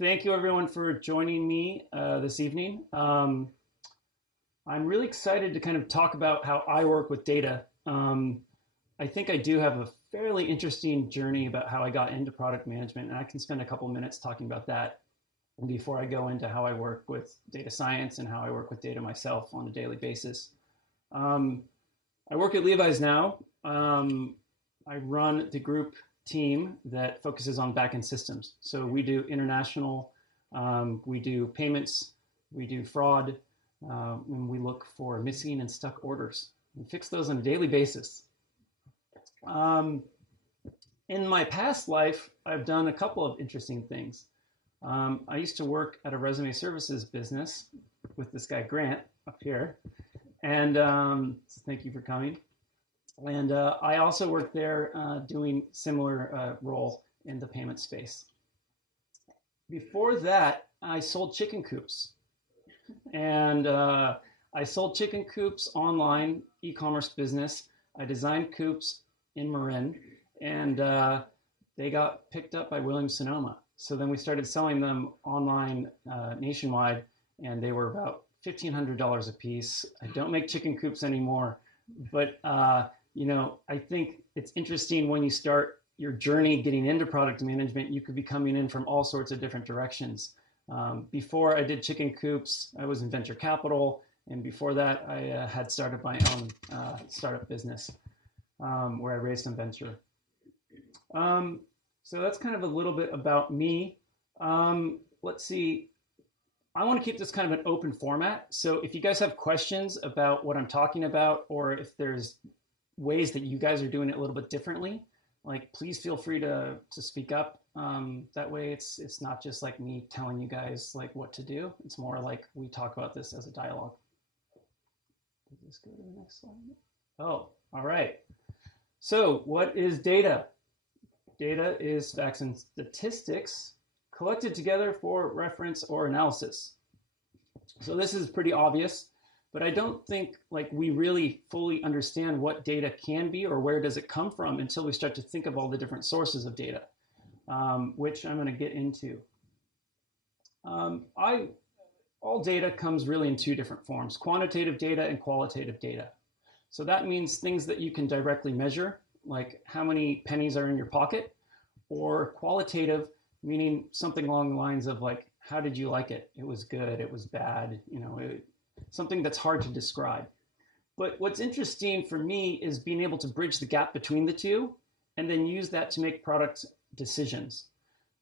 Thank you everyone for joining me this evening. I'm really excited to kind of talk about how I work with data. I think I do have a fairly interesting journey about how I got into product management, and I can spend a couple minutes talking about that before I go into how I work with data science and how I work with data myself on a daily basis. I work at Levi's now. I run the group team that focuses on backend systems. So we do international, we do payments, we do fraud, and we look for missing and stuck orders and fix those on a daily basis. In my past life, I've done a couple of interesting things. I used to work at a resume services business with this guy, Grant, up here. And so thank you for coming. And I also worked there doing similar role in the payment space. Before that, I sold chicken coops. And I sold chicken coops online, e-commerce business. I designed coops in Marin, and they got picked up by Williams-Sonoma. So then we started selling them online nationwide, and they were about $1,500 a piece. I don't make chicken coops anymore, but you know, I think it's interesting when you start your journey getting into product management, you could be coming in from all sorts of different directions. Before I did chicken coops, I was in venture capital, and before that, I had started my own startup business where I raised some venture. So that's kind of a little bit about me. Let's see. I want to keep this kind of an open format. So if you guys have questions about what I'm talking about, or if there's ways that you guys are doing it a little bit differently, like please feel free to speak up. That way it's not just like me telling you guys like what to do. It's more like we talk about this as a dialogue. Let's go to the next slide. Oh, all right. So what is data? Data is facts and statistics collected together for reference or analysis. So this is pretty obvious, but I don't think like we really fully understand what data can be or where does it come from until we start to think of all the different sources of data, which I'm going to get into. All data comes really in two different forms: quantitative data and qualitative data. So that means things that you can directly measure, like how many pennies are in your pocket, or qualitative, meaning something along the lines of like, how did you like it? It was good, it was bad, you know, something that's hard to describe. But what's interesting for me is being able to bridge the gap between the two and then use that to make product decisions.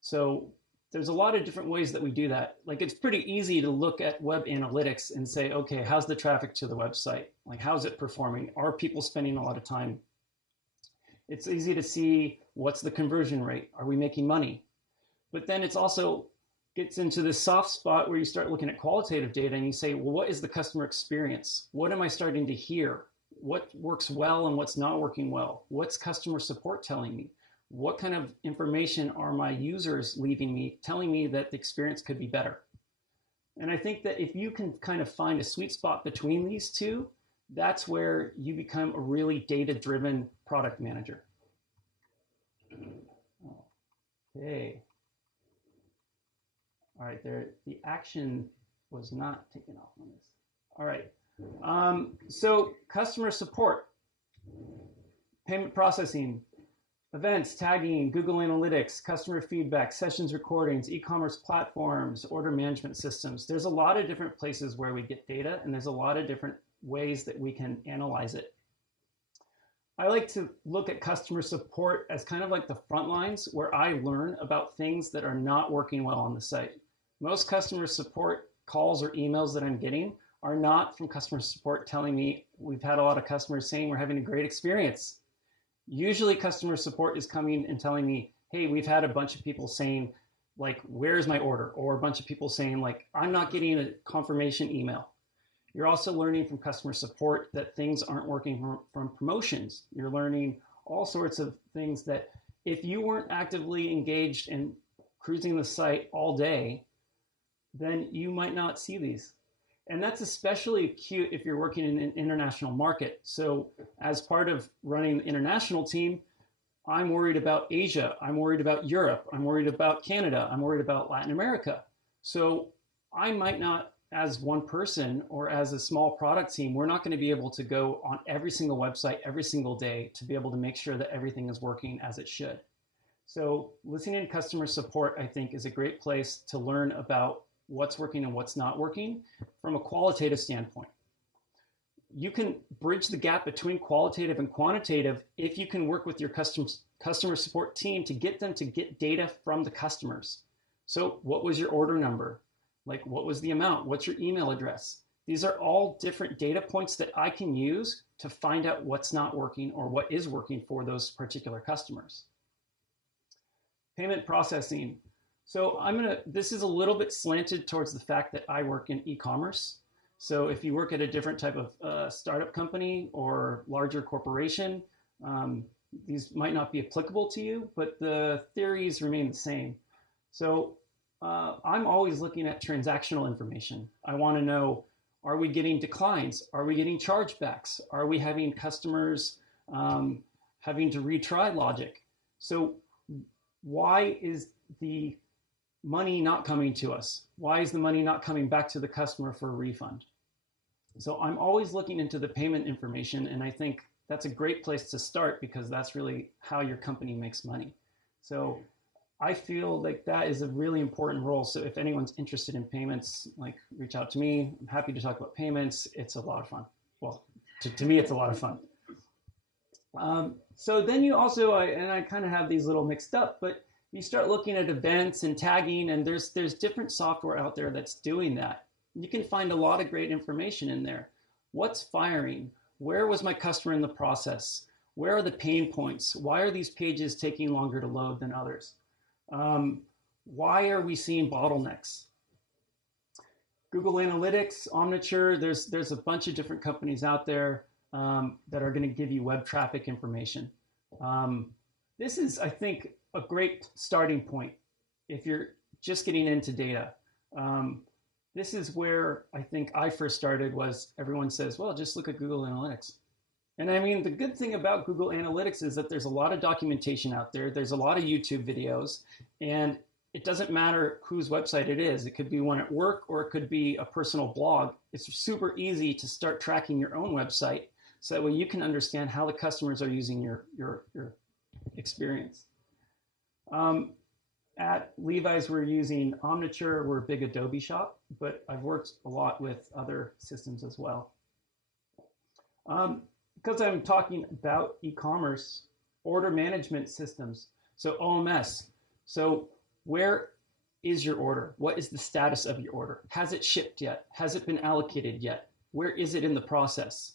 So there's a lot of different ways that we do that. Like it's pretty easy to look at web analytics and say, okay, how's the traffic to the website? Like how's it performing? Are people spending a lot of time? It's easy to see what's the conversion rate? Are we making money? But then it's also gets into this soft spot where you start looking at qualitative data and you say, well, what is the customer experience? What am I starting to hear? What works well and what's not working well? What's customer support telling me? What kind of information are my users leaving me, telling me that the experience could be better? And I think that if you can kind of find a sweet spot between these two, that's where you become a really data-driven product manager. Okay. All right, the action was not taken off on this. All right, so customer support, payment processing, events, tagging, Google Analytics, customer feedback, sessions recordings, e-commerce platforms, order management systems. There's a lot of different places where we get data, and there's a lot of different ways that we can analyze it. I like to look at customer support as kind of like the front lines where I learn about things that are not working well on the site. Most customer support calls or emails that I'm getting are not from customer support telling me we've had a lot of customers saying we're having a great experience. Usually customer support is coming and telling me, hey, we've had a bunch of people saying like, where's my order? Or a bunch of people saying like, I'm not getting a confirmation email. You're also learning from customer support that things aren't working from promotions. You're learning all sorts of things that if you weren't actively engaged in cruising the site all day, then you might not see these. And that's especially acute if you're working in an international market. So as part of running the international team, I'm worried about Asia, I'm worried about Europe, I'm worried about Canada, I'm worried about Latin America. So I might not, as one person or as a small product team, we're not going to be able to go on every single website every single day to be able to make sure that everything is working as it should. So listening to customer support, I think, is a great place to learn about what's working and what's not working from a qualitative standpoint. You can bridge the gap between qualitative and quantitative if you can work with your customer support team to get them to get data from the customers. So what was your order number? Like, what was the amount? What's your email address? These are all different data points that I can use to find out what's not working or what is working for those particular customers. Payment processing. So this is a little bit slanted towards the fact that I work in e-commerce. So if you work at a different type of startup company or larger corporation, these might not be applicable to you, but the theories remain the same. So I'm always looking at transactional information. I want to know, are we getting declines? Are we getting chargebacks? Are we having customers having to retry logic? So why is the money not coming to us? Why is the money not coming back to the customer for a refund? So I'm always looking into the payment information, and I think that's a great place to start because that's really how your company makes money. So I feel like that is a really important role. So if anyone's interested in payments, like reach out to me. I'm happy to talk about payments. It's a lot of fun. Well, to me, it's a lot of fun. So then you also, and I kind of have these little mixed up, but you start looking at events and tagging, and there's different software out there that's doing that. You can find a lot of great information in there. What's firing? Where was my customer in the process? Where are the pain points? Why are these pages taking longer to load than others? Why are we seeing bottlenecks? Google Analytics, Omniture, there's a bunch of different companies out there that are going to give you web traffic information. This is, I think, a great starting point if you're just getting into data. This is where I think I first started. Was everyone says, well, just look at Google Analytics. And I mean, the good thing about Google Analytics is that there's a lot of documentation out there. There's a lot of YouTube videos, and it doesn't matter whose website it is. It could be one at work, or it could be a personal blog. It's super easy to start tracking your own website, so that way you can understand how the customers are using your experience. At Levi's, we're using Omniture. We're a big Adobe shop, but I've worked a lot with other systems as well. Because I'm talking about e-commerce, order management systems. So OMS. So where is your order? What is the status of your order? Has it shipped yet? Has it been allocated yet? Where is it in the process?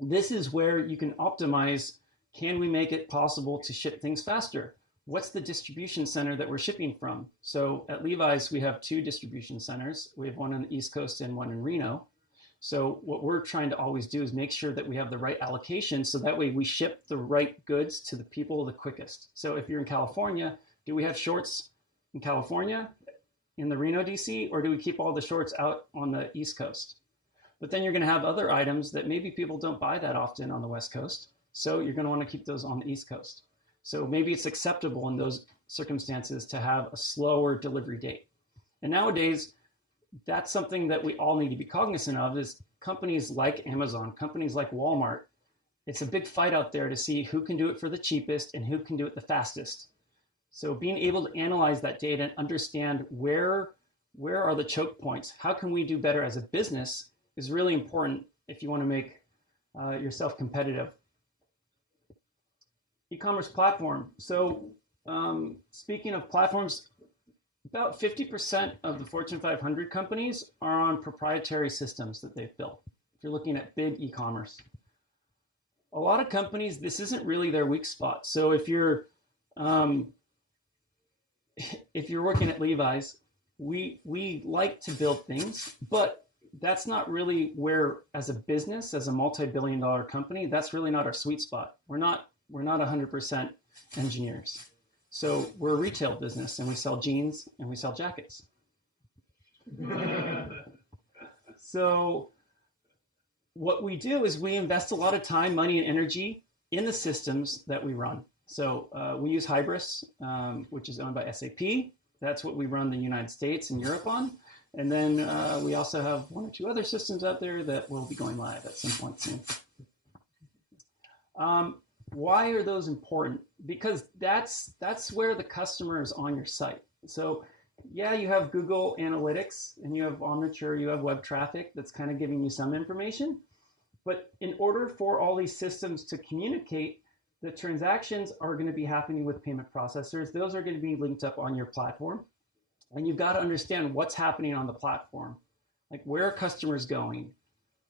This is where you can optimize. Can we make it possible to ship things faster? What's the distribution center that we're shipping from? So at Levi's, we have 2 distribution centers. We have one on the East Coast and one in Reno. So what we're trying to always do is make sure that we have the right allocation, so that way we ship the right goods to the people the quickest. So if you're in California, do we have shorts in California in the Reno DC, or do we keep all the shorts out on the East Coast? But then you're going to have other items that maybe people don't buy that often on the West Coast. So you're going to want to keep those on the East Coast. So maybe it's acceptable in those circumstances to have a slower delivery date. And nowadays, that's something that we all need to be cognizant of, is companies like Amazon, companies like Walmart. It's a big fight out there to see who can do it for the cheapest and who can do it the fastest. So being able to analyze that data and understand where are the choke points, how can we do better as a business, is really important if you want to make yourself competitive. E-commerce platform. So speaking of platforms, about 50% of the Fortune 500 companies are on proprietary systems that they've built. If you're looking at big e-commerce, a lot of companies, this isn't really their weak spot. So if you're working at Levi's, we like to build things, but that's not really where, as a business, as a multi-billion-dollar company, that's really not our sweet spot. We're not 100% engineers. So we're a retail business, and we sell jeans and we sell jackets. So what we do is we invest a lot of time, money, and energy in the systems that we run. So we use Hybris, which is owned by SAP. That's what we run the United States and Europe on. And then we also have one or two other systems out there that will be going live at some point soon. Why are those important? Because that's where the customer is on your site. So yeah, you have Google Analytics and you have Omniture, you have web traffic that's kind of giving you some information. But in order for all these systems to communicate, the transactions are going to be happening with payment processors. Those are going to be linked up on your platform. And you've got to understand what's happening on the platform. Like, where are customers going?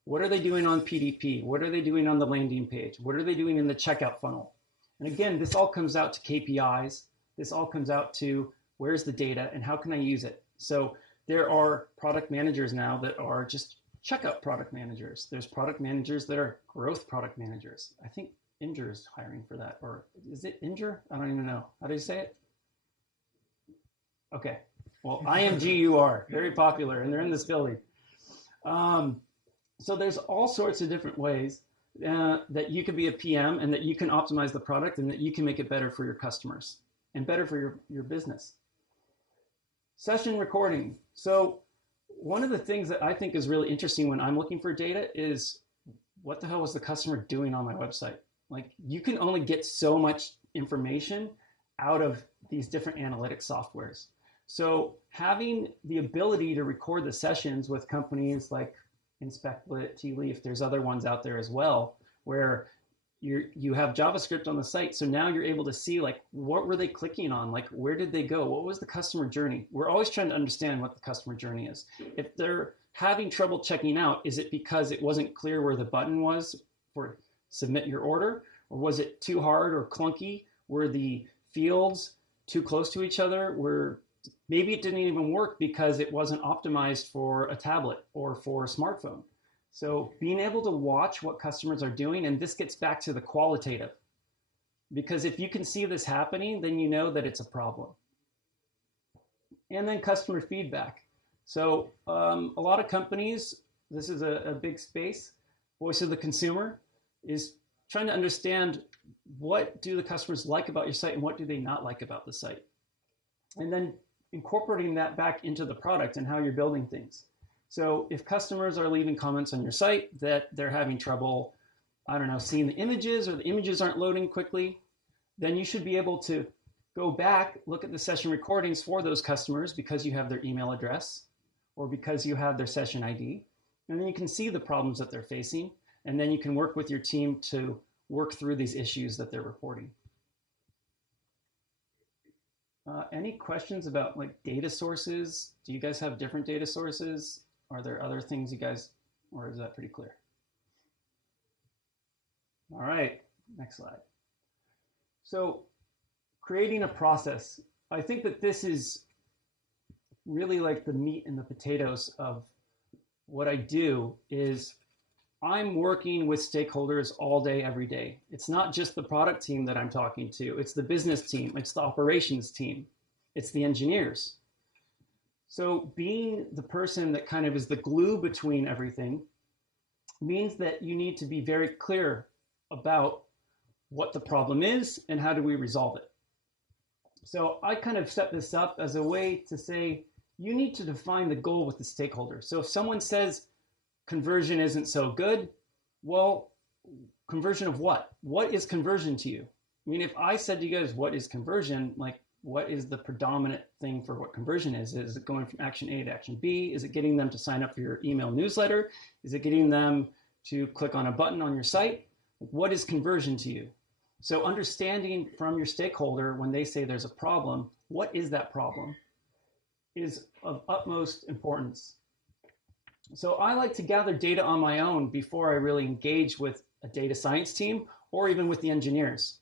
What are they doing on PDP? What are they doing on the landing page? What are they doing in the checkout funnel? And again, this all comes out to KPIs. This all comes out to where's the data and how can I use it? So there are product managers now that are just checkout product managers. There's product managers that are growth product managers. I think Injur is hiring for that. Or is it Injur? I don't even know. How do you say it? Okay. Well, IMGUR, very popular, and they're in this building. So there's all sorts of different ways that you can be a PM and that you can optimize the product and that you can make it better for your customers and better for your business. Session recording. So one of the things that I think is really interesting when I'm looking for data is, what the hell was the customer doing on my website? Like, you can only get so much information out of these different analytics softwares. So having the ability to record the sessions with companies like InspectLit, TLeaf, there's other ones out there as well, where you have JavaScript on the site. So now you're able to see, like, what were they clicking on? Like, where did they go? What was the customer journey? We're always trying to understand what the customer journey is. If they're having trouble checking out, is it because it wasn't clear where the button was for submit your order? Or was it too hard or clunky? Were the fields too close to each other? Maybe it didn't even work because it wasn't optimized for a tablet or for a smartphone. So being able to watch what customers are doing, and this gets back to the qualitative, because if you can see this happening, then you know that it's a problem. And then customer feedback. So a lot of companies, this is a big space, voice of the consumer, is trying to understand, what do the customers like about your site and what do they not like about the site? And then incorporating that back into the product and how you're building things. So if customers are leaving comments on your site that they're having trouble, I don't know, seeing the images, or the images aren't loading quickly, then you should be able to go back, look at the session recordings for those customers because you have their email address or because you have their session ID. And then you can see the problems that they're facing. And then you can work with your team to work through these issues that they're reporting. Any questions about, like, data sources? Do you guys have different data sources? Are there other things you guys, or is that pretty clear? All right, next slide. So creating a process. I think that this is really like the meat and the potatoes of what I do. Is I'm working with stakeholders all day, every day. It's not just the product team that I'm talking to. It's the business team. It's the operations team. It's the engineers. So being the person that kind of is the glue between everything means that you need to be very clear about what the problem is and how do we resolve it. So I kind of set this up as a way to say, you need to define the goal with the stakeholder. So if someone says conversion isn't so good, well, conversion of what? What is conversion to you? I mean, if I said to you guys, what is conversion? Like, what is the predominant thing for what conversion is? Is it going from action A to action B? Is it getting them to sign up for your email newsletter? Is it getting them to click on a button on your site? What is conversion to you? So understanding from your stakeholder when they say there's a problem, what is that problem, is of utmost importance. So I like to gather data on my own before I really engage with a data science team or even with the engineers.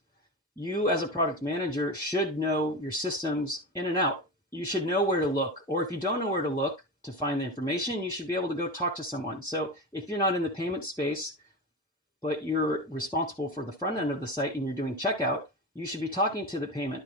You as a product manager should know your systems in and out. You should know where to look, or if you don't know where to look to find the information, you should be able to go talk to someone. So if you're not in the payment space, but you're responsible for the front end of the site and you're doing checkout, you should be talking to the payment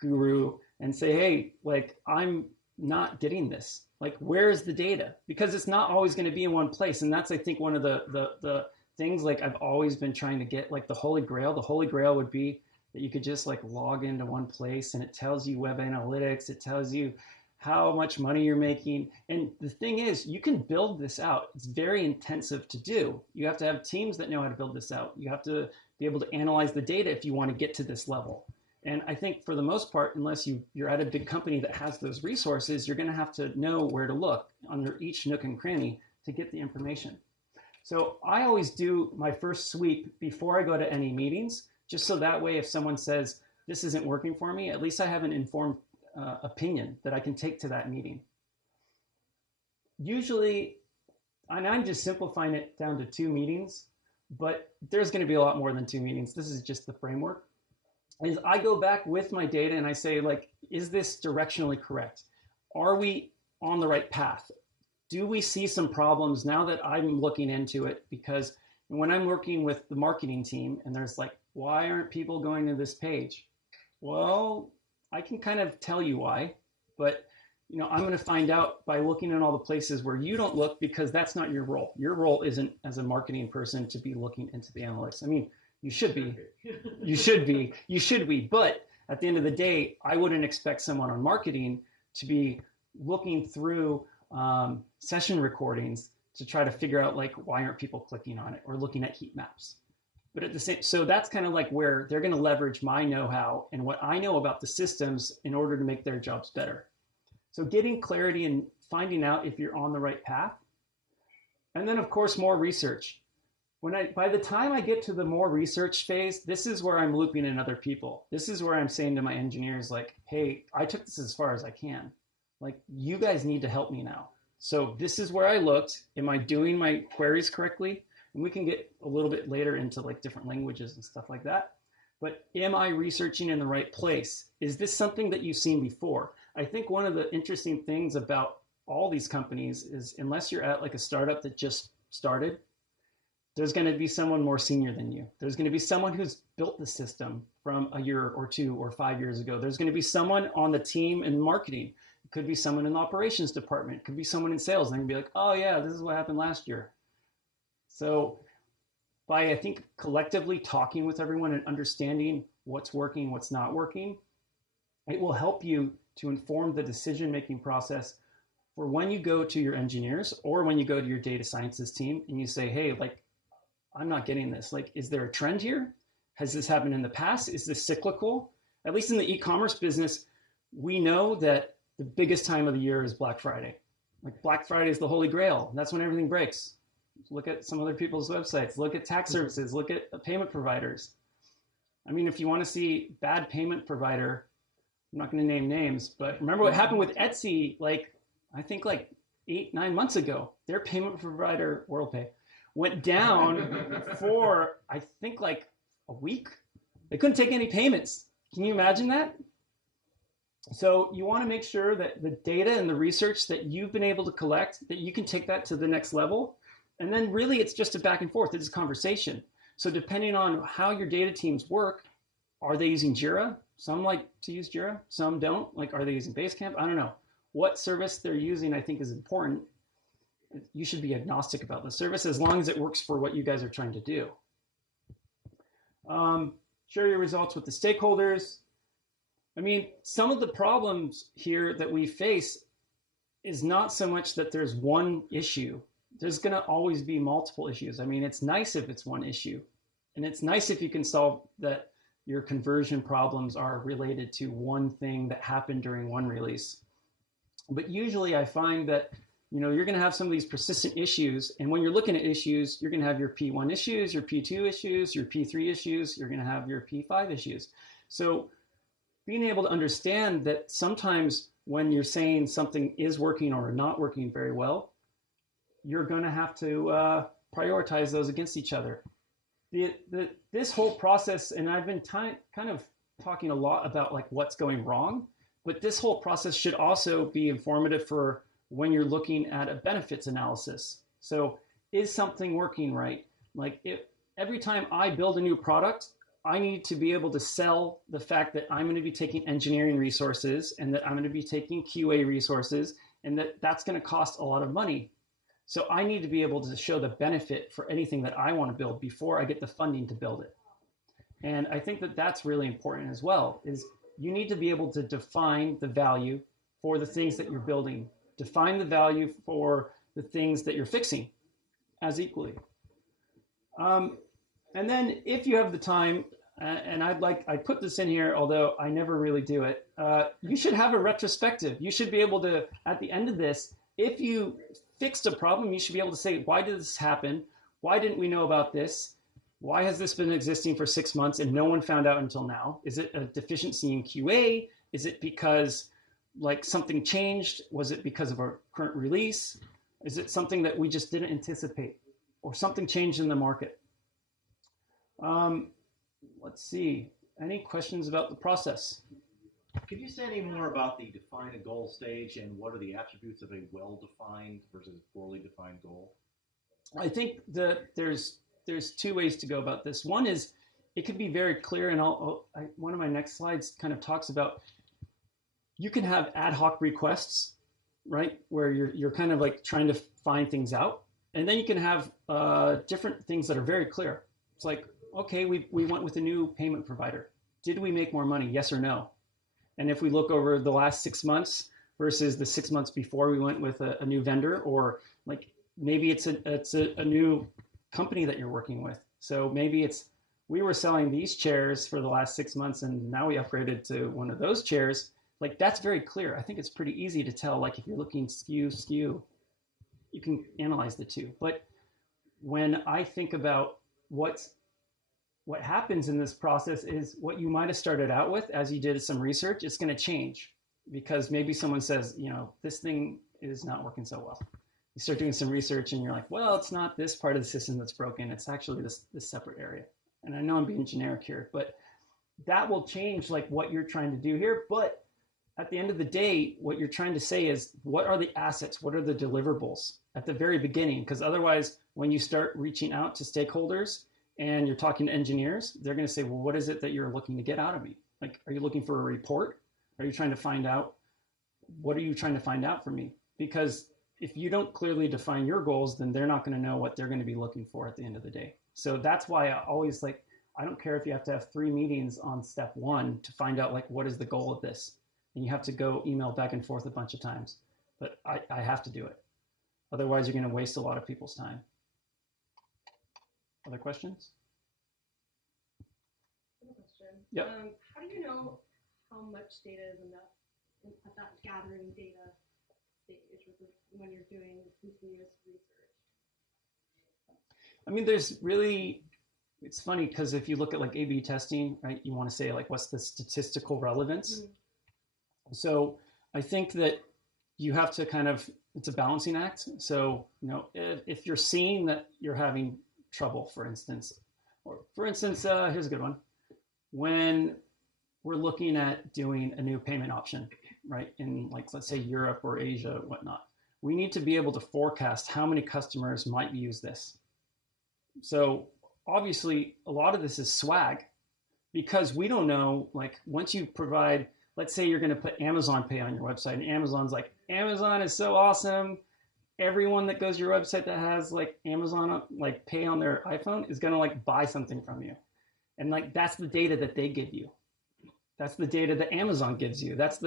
guru and say, hey, like, I'm not getting this. Like, where is the data? Because it's not always going to be in one place. And that's, I think, one of the things, like, I've always been trying to get, like, the Holy Grail. The Holy Grail would be that you could just like log into one place and it tells you web analytics, it tells you how much money you're making. And the thing is, you can build this out. It's very intensive to do. You have to have teams that know how to build this out. You have to be able to analyze the data if you want to get to this level. And I think for the most part, unless you're at a big company that has those resources, you're going to have to know where to look under each nook and cranny to get the information. So I always do my first sweep before I go to any meetings, just so that way if someone says, this isn't working for me, at least I have an informed opinion that I can take to that meeting. Usually, and I'm just simplifying it down to 2 meetings, but there's going to be a lot more than 2 meetings. This is just the framework. Is I go back with my data and I say, like, is this directionally correct? Are we on the right path? Do we see some problems now that I'm looking into it? Because when I'm working with the marketing team and there's like, why aren't people going to this page? Well, I can kind of tell you why, but I'm going to find out by looking at all the places where you don't look, because that's not your role. Your role isn't as a marketing person to be looking into the analytics. I mean, you should be, but at the end of the day, I wouldn't expect someone on marketing to be looking through session recordings to try to figure out like, why aren't people clicking on it, or looking at heat maps. But at the same, so that's kind of like where they're going to leverage my know-how and what I know about the systems in order to make their jobs better. So getting clarity and finding out if you're on the right path. And then of course, more research. By the time I get to the more research phase, this is where I'm looping in other people. This is where I'm saying to my engineers, like, hey, I took this as far as I can. Like, you guys need to help me now. So this is where I looked. Am I doing my queries correctly? And we can get a little bit later into like different languages and stuff like that. But am I researching in the right place? Is this something that you've seen before? I think one of the interesting things about all these companies is, unless you're at like a startup that just started, there's going to be someone more senior than you. There's going to be someone who's built the system from a year or 2 or 5 years ago. There's going to be someone on the team in marketing. It could be someone in the operations department. It could be someone in sales. And they're going to be like, oh yeah, this is what happened last year. So by, I think, collectively talking with everyone and understanding what's working, what's not working, it will help you to inform the decision-making process for when you go to your engineers or when you go to your data sciences team and you say, hey, like, I'm not getting this. Like, is there a trend here? Has this happened in the past? Is this cyclical? At least in the e-commerce business, we know that the biggest time of the year is Black Friday. Like, Black Friday is the holy grail. That's when everything breaks. Look at some other people's websites. Look at tax services. Look at payment providers. I mean, if you want to see bad payment provider, I'm not going to name names, but remember what happened with Etsy, like, I think like 8-9 months ago. Their payment provider, WorldPay, went down for, I think, like a week. They couldn't take any payments. Can you imagine that? So you want to make sure that the data and the research that you've been able to collect, that you can take that to the next level. And then really it's just a back and forth. It's a conversation. So depending on how your data teams work, are they using Jira? Some like to use Jira, some don't. Like, are they using Basecamp? I don't know. What service they're using, I think, is important. You should be agnostic about the service as long as it works for what you guys are trying to do. Share your results with the stakeholders. I mean, some of the problems here that we face is not so much that there's one issue. There's going to always be multiple issues. I mean, it's nice if it's one issue, and it's nice if you can solve that your conversion problems are related to one thing that happened during one release. But usually I find that, you're going to have some of these persistent issues. And when you're looking at issues, you're going to have your P1 issues, your P2 issues, your P3 issues, you're going to have your P5 issues. So being able to understand that sometimes when you're saying something is working or not working very well, you're going to have to prioritize those against each other. This whole process, and I've been kind of talking a lot about like what's going wrong, but this whole process should also be informative for when you're looking at a benefits analysis. So is something working right? Like, every time I build a new product, I need to be able to sell the fact that I'm going to be taking engineering resources and that I'm going to be taking QA resources and that's going to cost a lot of money. So I need to be able to show the benefit for anything that I want to build before I get the funding to build it. And I think that that's really important as well, is you need to be able to define the value for the things that you're building, define the value for the things that you're fixing as equally. And then if you have the time, and I put this in here, although I never really do it, you should have a retrospective. You should be able to, at the end of this, if you fixed a problem, you should be able to say, why did this happen? Why didn't we know about this? Why has this been existing for 6 months and no one found out until now? Is it a deficiency in QA? Is it because like something changed? Was it because of our current release? Is it something that we just didn't anticipate or something changed in the market? Let's see, any questions about the process? Could you say any more about the define a goal stage and what are the attributes of a well-defined versus poorly defined goal? I think that there's two ways to go about this. One is it could be very clear, and one of my next slides kind of talks about you can have ad hoc requests, right, where you're kind of like trying to find things out, and then you can have different things that are very clear. It's like, okay, we went with a new payment provider. Did we make more money? Yes or no? And if we look over the last 6 months versus the 6 months before we went with a new vendor, or like maybe it's a new company that you're working with. So maybe we were selling these chairs for the last 6 months and now we upgraded to one of those chairs. Like that's very clear. I think it's pretty easy to tell, like if you're looking SKU, you can analyze the two. But when I think about what happens in this process is what you might have started out with as you did some research, it's going to change because maybe someone says, this thing is not working so well. You start doing some research and you're like, well, it's not this part of the system that's broken. It's actually this separate area. And I know I'm being generic here, but that will change like what you're trying to do here. But at the end of the day, what you're trying to say is, what are the assets? What are the deliverables at the very beginning? Because otherwise, when you start reaching out to stakeholders and you're talking to engineers, they're going to say, well, what is it that you're looking to get out of me? Like, are you looking for a report? Are you trying to find out? What are you trying to find out from me? Because if you don't clearly define your goals, then they're not going to know what they're going to be looking for at the end of the day. So that's why I always I don't care if you have to have 3 meetings on step 1 to find out like, what is the goal of this? And you have to go email back and forth a bunch of times, but I have to do it. Otherwise you're going to waste a lot of people's time. Other questions? I have a question. Yep. How do you know how much data is enough at that gathering data stage when you're doing continuous research? I mean, it's funny because if you look at like A/B testing, right, you want to say like, what's the statistical relevance? Mm-hmm. So I think that you have to it's a balancing act. So, if you're seeing that you're having trouble, for instance, here's a good one. When we're looking at doing a new payment option, right, in like, let's say Europe or Asia, whatnot, we need to be able to forecast how many customers might use this. So obviously a lot of this is swag because we don't know, like once you provide, let's say you're going to put Amazon Pay on your website and Amazon's like, Amazon is so awesome. Everyone that goes to your website that has like Amazon like Pay on their iPhone is going to like buy something from you. And like, that's the data that they give you. That's the data that Amazon gives you. That's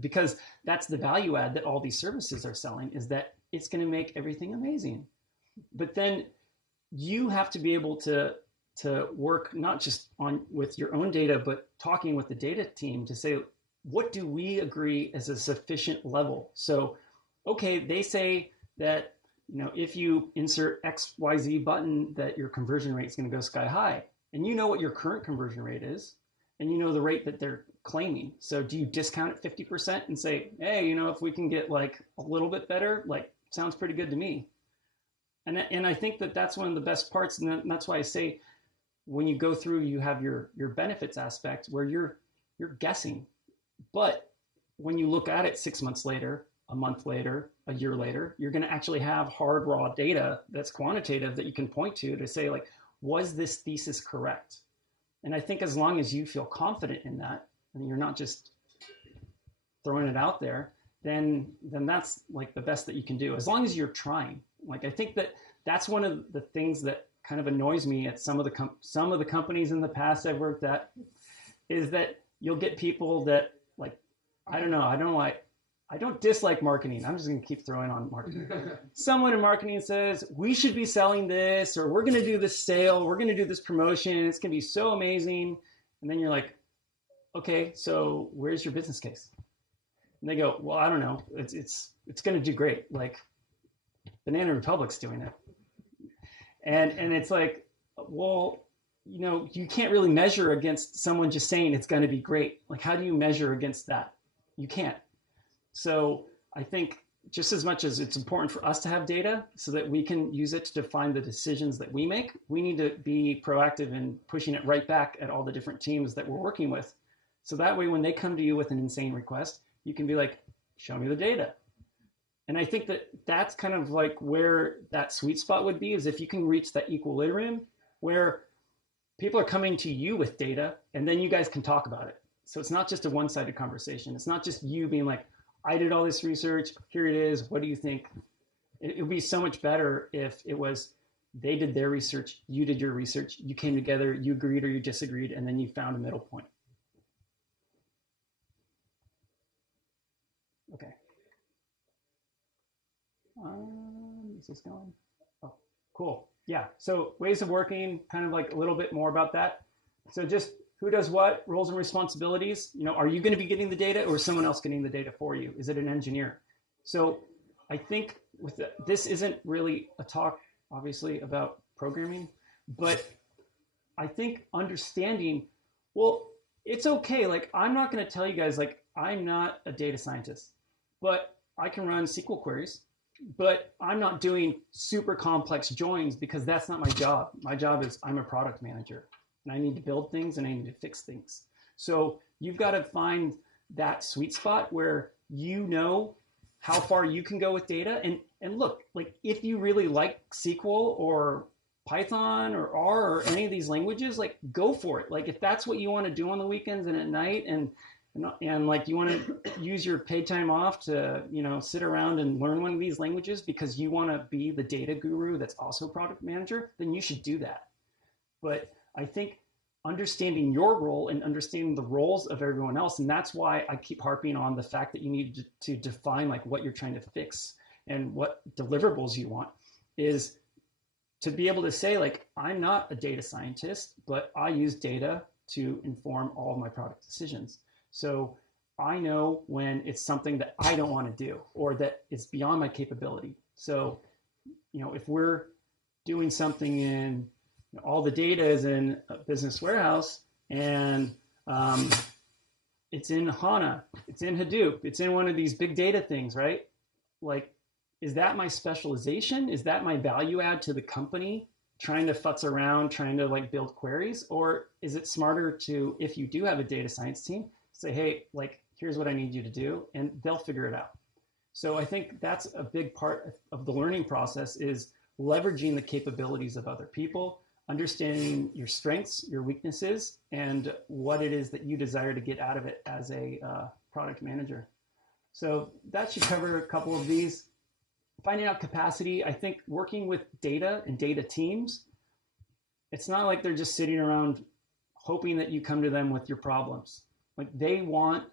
because that's the value add that all these services are selling, is that it's going to make everything amazing. But then you have to be able to work not just with your own data, but talking with the data team to say, what do we agree is a sufficient level? So, okay, they say that, if you insert XYZ button, that your conversion rate is going to go sky high. And you know what your current conversion rate is, and you know the rate that they're claiming. So do you discount it 50% and say, hey, if we can get like a little bit better, like sounds pretty good to me. And I think that that's one of the best parts. And that's why I say, when you go through, you have your benefits aspect where you're guessing. But when you look at it 6 months later, a month later, a year later, you're going to actually have hard raw data that's quantitative that you can point to say like, was this thesis correct? And I think as long as you feel confident in that, and you're not just throwing it out there, then that's like the best that you can do, as long as you're trying. Like, I think that's one of the things that kind of annoys me at some of the companies in the past I've worked at is that you'll get people that like, I don't know, I don't dislike marketing. I'm just going to keep throwing on marketing. Someone in marketing says, we should be selling this, or we're going to do this sale, we're going to do this promotion, it's going to be so amazing. And then you're like, okay, so where's your business case? And they go, well, I don't know. It's going to do great. Like Banana Republic's doing it. And it's like, well, you know, you can't really measure against someone just saying it's going to be great. Like, how do you measure against that? You can't. So I think just as much as it's important for us to have data so that we can use it to define the decisions that we make, we need to be proactive in pushing it right back at all the different teams that we're working with. So that way, when they come to you with an insane request, you can be like, show me the data. And I think that that's kind of like where that sweet spot would be, is if you can reach that equilibrium where people are coming to you with data and then you guys can talk about it. So it's not just a one-sided conversation. It's not just you being like, I did all this research, here it is, what do you think? It would be so much better if it was, they did their research, you did your research, you came together, you agreed or you disagreed, and then you found a middle point. Okay. Is this going? Oh, cool. Yeah, so ways of working, kind of like a little bit more about that. So just who does what, roles and responsibilities. You know, are you going to be getting the data or is someone else getting the data for you? Is it an engineer? So I think with this isn't really a talk, obviously, about programming, but I think understanding, well, it's okay. Like, I'm not going to tell you guys, like, I'm not a data scientist, but I can run SQL queries, but I'm not doing super complex joins because that's not my job. My job is I'm a product manager. And I need to build things and I need to fix things. So you've got to find that sweet spot where you know how far you can go with data. And look, like if you really like SQL or Python or R or any of these languages, like go for it. Like if that's what you want to do on the weekends and at night and like you want to use your paid time off to, you know, sit around and learn one of these languages because you want to be the data guru that's also product manager, then you should do that. But I think understanding your role and understanding the roles of everyone else, and that's why I keep harping on the fact that you need to define like what you're trying to fix and what deliverables you want, is to be able to say like, I'm not a data scientist, but I use data to inform all of my product decisions. So I know when it's something that I don't want to do or that it's beyond my capability. So, you know, if we're doing something in all the data is in a business warehouse and it's in HANA, it's in Hadoop, it's in one of these big data things, right? Like, is that my specialization? Is that my value add to the company trying to futz around, trying to like build queries? Or is it smarter to, if you do have a data science team, say, hey, like, here's what I need you to do, and they'll figure it out. So I think that's a big part of the learning process, is leveraging the capabilities of other people, understanding your strengths, your weaknesses, and what it is that you desire to get out of it as a product manager. So that should cover a couple of these. Finding out capacity, I think working with data and data teams, it's not like they're just sitting around hoping that you come to them with your problems. Like they want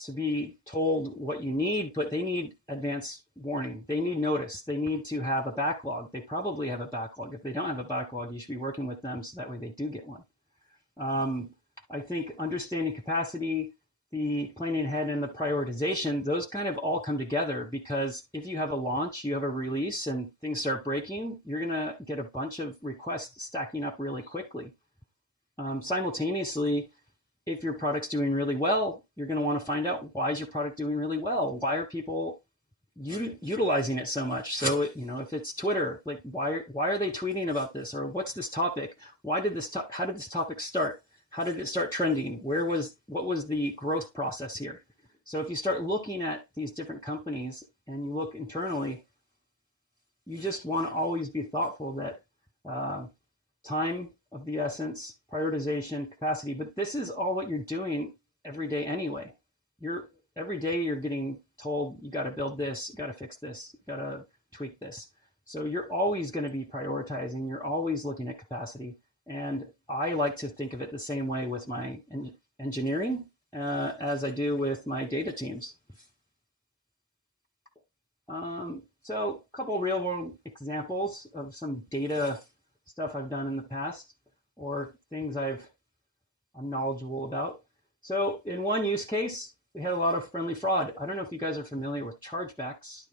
to be told what you need, but they need advance warning. They need notice. They need to have a backlog. They probably have a backlog. If they don't have a backlog, you should be working with them so that way they do get one. I think understanding capacity, the planning ahead, and the prioritization, those kind of all come together, because if you have a launch, you have a release, and things start breaking, you're going to get a bunch of requests stacking up really quickly. Simultaneously, if your product's doing really well, you're going to want to find out, why is your product doing really well? Why are people utilizing it so much? So, you know, if it's Twitter, like why are they tweeting about this? Or what's this topic? How did this topic start? How did it start trending? What was the growth process here? So if you start looking at these different companies and you look internally, you just want to always be thoughtful that time of the essence, prioritization, capacity, but this is all what you're doing every day anyway. Every day you're getting told, you got to build this, you got to fix this, you got to tweak this. So you're always going to be prioritizing. You're always looking at capacity. And I like to think of it the same way with my engineering as I do with my data teams. So a couple real world examples of some data stuff I've done in the past or things I'm knowledgeable about. So in one use case, we had a lot of friendly fraud. I don't know if you guys are familiar with chargebacks.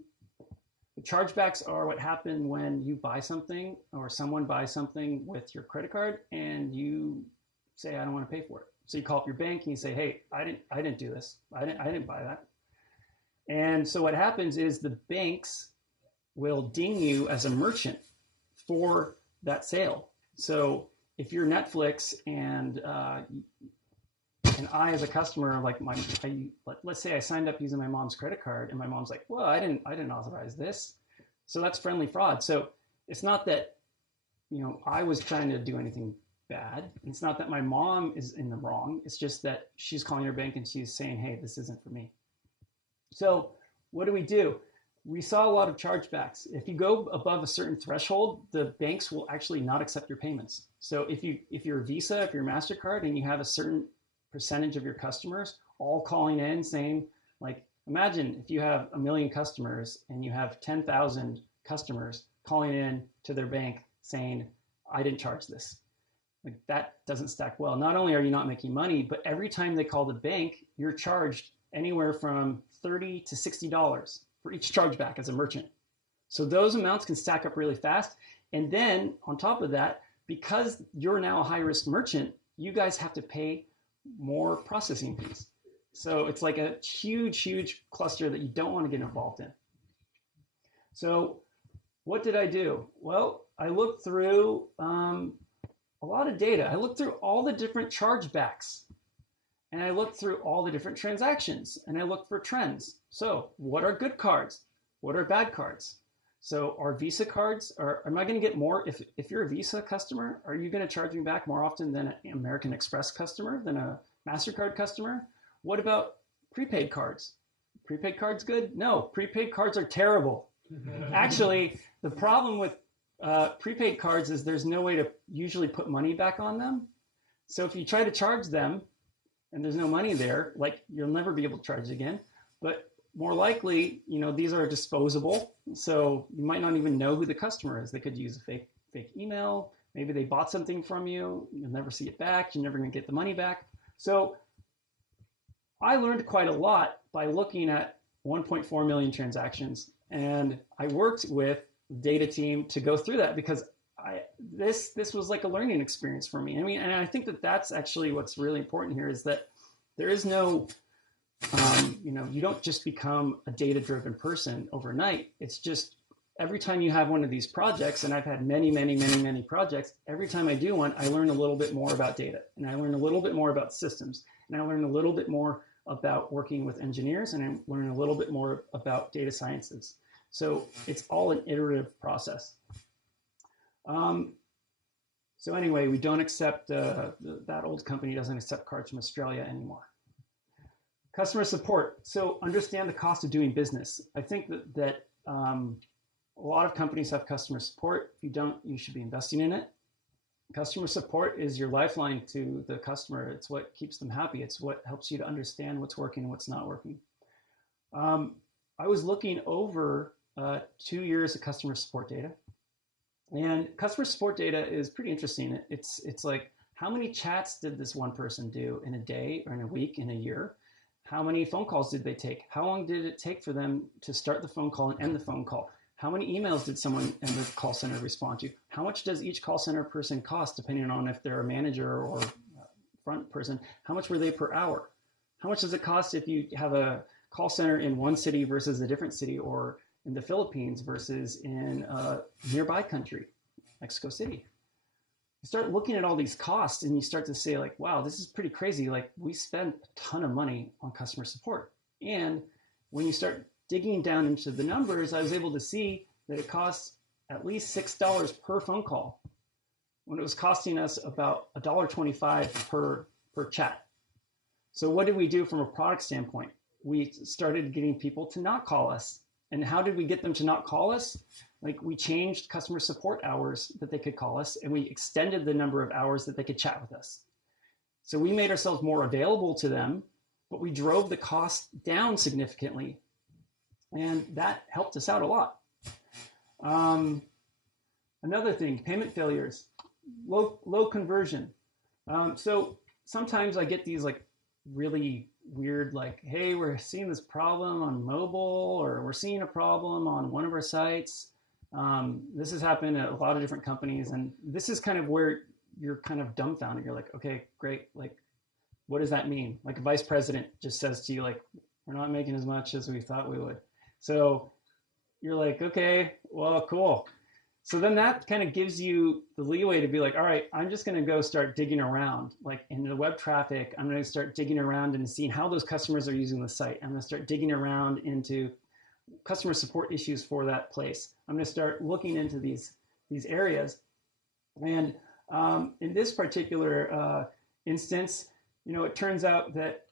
The chargebacks are what happen when you buy something or someone buys something with your credit card and you say, I don't want to pay for it. So you call up your bank and you say, hey, I didn't do this. I didn't buy that. And so what happens is the banks will ding you as a merchant for that sale. So if you're Netflix and I, as a customer, like let's say I signed up using my mom's credit card, and my mom's like, "Well, I didn't authorize this," so that's friendly fraud. So it's not that I was trying to do anything bad. It's not that my mom is in the wrong. It's just that she's calling her bank and she's saying, "Hey, this isn't for me." So what do? We saw a lot of chargebacks. If you go above a certain threshold, the banks will actually not accept your payments. So if you're a Visa, if you're MasterCard, and you have a certain percentage of your customers all calling in saying, like, imagine if you have 1 million customers and you have 10,000 customers calling in to their bank saying, I didn't charge this. Like, that doesn't stack well. Not only are you not making money, but every time they call the bank, you're charged anywhere from $30 to $60 for each chargeback as a merchant. So those amounts can stack up really fast. And then on top of that, because you're now a high risk merchant, you guys have to pay more processing fees. So it's like a huge cluster that you don't want to get involved in. So what did I do? Well, I looked through a lot of data. I looked through all the different chargebacks, and I looked through all the different transactions, and I looked for trends. So what are good cards? What are bad cards? So are Visa cards, am I going to get more? If you're a Visa customer, are you going to charge me back more often than an American Express customer, than a MasterCard customer? What about prepaid cards? Prepaid cards good? No, prepaid cards are terrible. Actually, the problem with prepaid cards is there's no way to usually put money back on them. So if you try to charge them and there's no money there, like, you'll never be able to charge again. But more likely, these are disposable. So you might not even know who the customer is. They could use a fake email. Maybe they bought something from you. You'll never see it back. You're never going to get the money back. So I learned quite a lot by looking at 1.4 million transactions. And I worked with the data team to go through that because this was like a learning experience for me. I mean, and I think that that's actually what's really important here, is that there is no you don't just become a data-driven person overnight. It's just every time you have one of these projects, and I've had many projects, every time I do one, I learn a little bit more about data, and I learn a little bit more about systems, and I learn a little bit more about working with engineers, and I learn a little bit more about data sciences. So it's all an iterative process. So anyway, we don't accept, that old company doesn't accept cards from Australia anymore. Customer support. So understand the cost of doing business. I think that a lot of companies have customer support. If you don't, you should be investing in it. Customer support is your lifeline to the customer. It's what keeps them happy. It's what helps you to understand what's working and what's not working. I was looking over 2 years of customer support data. And customer support data is pretty interesting. It's like, how many chats did this one person do in a day or in a week, in a year? How many phone calls did they take? How long did it take for them to start the phone call and end the phone call? How many emails did someone in the call center respond to? How much does each call center person cost, depending on if they're a manager or front person? How much were they per hour? How much does it cost if you have a call center in one city versus a different city, or in the Philippines versus in a nearby country, Mexico City? You start looking at all these costs and you start to say, like, wow, this is pretty crazy. Like, we spend a ton of money on customer support. And when you start digging down into the numbers, I was able to see that it costs at least $6 per phone call, when it was costing us about $1.25 per chat. So what did we do from a product standpoint? We started getting people to not call us. And how did we get them to not call us? Like we changed customer support hours that they could call us, and we extended the number of hours that they could chat with us. So we made ourselves more available to them, but we drove the cost down significantly. And that helped us out a lot. Another thing, payment failures, low conversion. So sometimes I get these like really weird, like, hey, we're seeing this problem on mobile, or we're seeing a problem on one of our sites. This has happened at a lot of different companies, and this is kind of where you're kind of dumbfounded. You're like, okay, great. Like, what does that mean? Like a vice president just says to you, like, we're not making as much as we thought we would. So you're like, okay, well, cool. So then that kind of gives you the leeway to be like, all right, I'm just going to go start digging around, like in the web traffic. I'm going to start digging around and seeing how those customers are using the site. I'm going to start digging around into customer support issues for that place. I'm going to start looking into these areas. And in this particular instance, it turns out that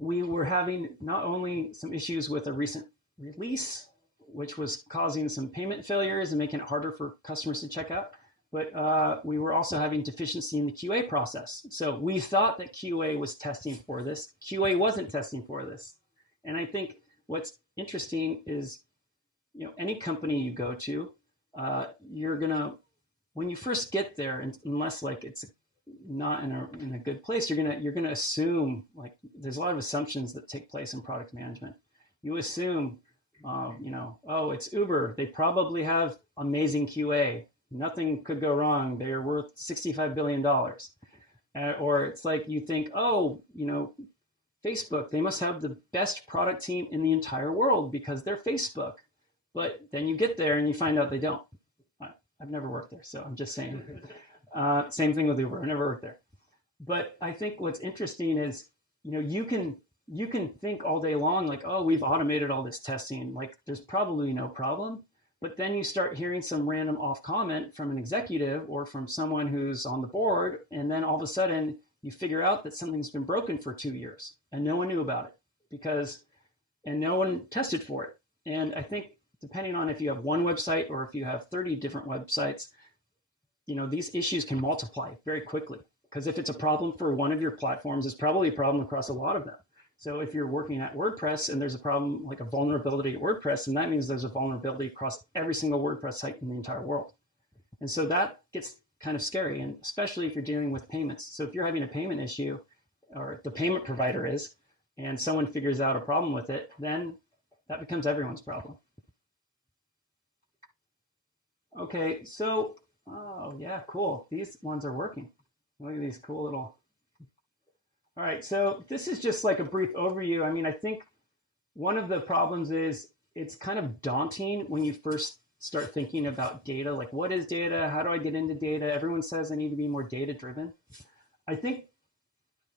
we were having not only some issues with a recent release, which was causing some payment failures and making it harder for customers to check out, but we were also having deficiency in the QA process. So we thought that QA was testing for this. QA wasn't testing for this. And I think what's interesting is, any company you go to, you're gonna, when you first get there, unless like it's not in a good place, you're gonna assume, like, there's a lot of assumptions that take place in product management. You assume, oh, it's Uber. They probably have amazing QA. Nothing could go wrong. They're worth $65 billion. Or it's like you think, oh, Facebook, they must have the best product team in the entire world because they're Facebook. But then you get there and you find out they don't. I've never worked there, so I'm just saying. Same thing with Uber. I never worked there. But I think what's interesting is, you can think all day long like, oh, we've automated all this testing. Like, there's probably no problem. But then you start hearing some random off comment from an executive or from someone who's on the board. And then all of a sudden you figure out that something's been broken for 2 years and no one knew about it and no one tested for it. And I think depending on if you have one website or if you have 30 different websites, these issues can multiply very quickly. Because if it's a problem for one of your platforms, it's probably a problem across a lot of them. So if you're working at WordPress and there's a problem, like a vulnerability at WordPress, and that means there's a vulnerability across every single WordPress site in the entire world. And so that gets kind of scary, and especially if you're dealing with payments. So if you're having a payment issue, or the payment provider is, and someone figures out a problem with it, then that becomes everyone's problem. Okay, so, oh yeah, cool. These ones are working. Look at these cool little. All right, so this is just like a brief overview. I mean, I think one of the problems is it's kind of daunting when you first start thinking about data. Like, what is data? How do I get into data? Everyone says I need to be more data driven. I think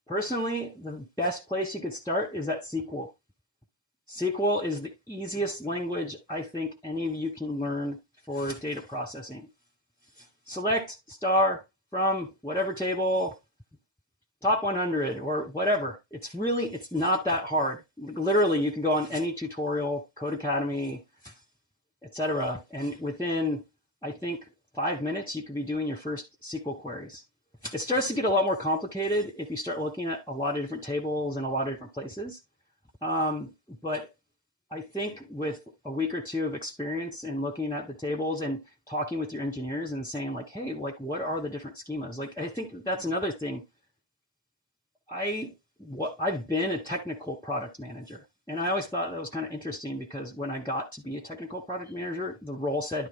personally, the best place you could start is at SQL. SQL is the easiest language I think any of you can learn for data processing. Select star from whatever table, top 100 or whatever. It's not that hard. Literally, you can go on any tutorial, Code Academy, etc. And within, I think, 5 minutes, you could be doing your first SQL queries. It starts to get a lot more complicated if you start looking at a lot of different tables in a lot of different places. But I think with a week or two of experience in looking at the tables and talking with your engineers and saying like, hey, like, what are the different schemas? Like, I think that's another thing. I've been a technical product manager, and I always thought that was kind of interesting because when I got to be a technical product manager, the role said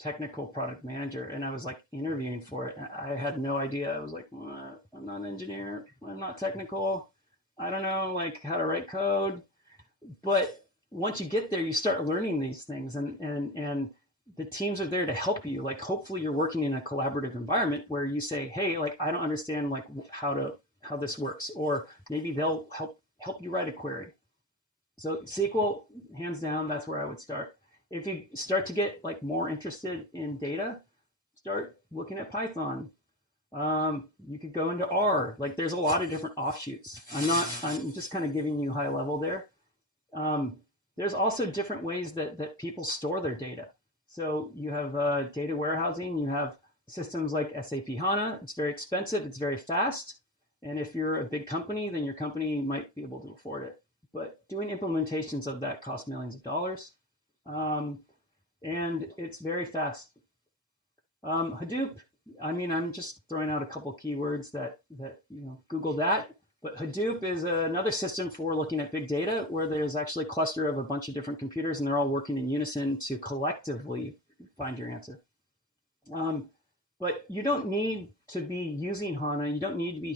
technical product manager, and I was like interviewing for it, and I had no idea. I was like, I'm not an engineer, I'm not technical, I don't know like how to write code. But once you get there, you start learning these things, and the teams are there to help you. Like, hopefully you're working in a collaborative environment where you say, hey, like, I don't understand like how this works, or maybe they'll help you write a query. So SQL, hands down, that's where I would start. If you start to get like more interested in data, start looking at Python. You could go into R. Like, there's a lot of different offshoots. I'm just kind of giving you high level there. There's also different ways that people store their data. So you have data warehousing, you have systems like SAP HANA. It's very expensive, it's very fast. And if you're a big company, then your company might be able to afford it. But doing implementations of that cost millions of dollars. And it's very fast. Hadoop, I mean, I'm just throwing out a couple keywords that Google that. But Hadoop is another system for looking at big data where there's actually a cluster of a bunch of different computers and they're all working in unison to collectively find your answer. But you don't need to be using HANA. You don't need to be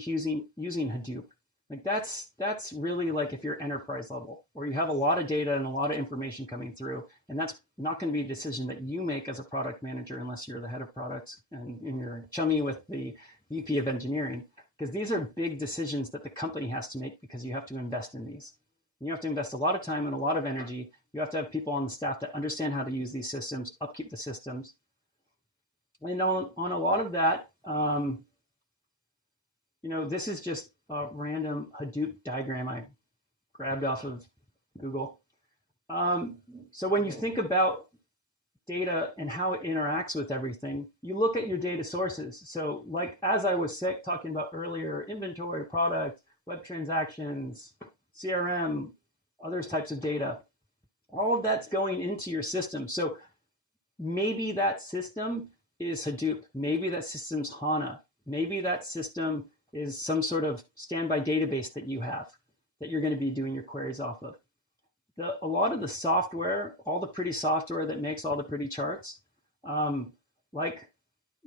using Hadoop. Like that's really like if you're enterprise level, where you have a lot of data and a lot of information coming through, and that's not going to be a decision that you make as a product manager unless you're the head of products and you're chummy with the VP of engineering, because these are big decisions that the company has to make because you have to invest in these. And you have to invest a lot of time and a lot of energy. You have to have people on the staff that understand how to use these systems, upkeep the systems. And on a lot of that, this is just a random Hadoop diagram I grabbed off of Google. So when you think about data and how it interacts with everything, you look at your data sources. So like, as I was talking about earlier, inventory, product, web transactions, CRM, other types of data, all of that's going into your system. So maybe that system is Hadoop. Maybe that system's HANA. Maybe that system is some sort of standby database that you have that you're going to be doing your queries off of. A lot of the software, all the pretty software that makes all the pretty charts, like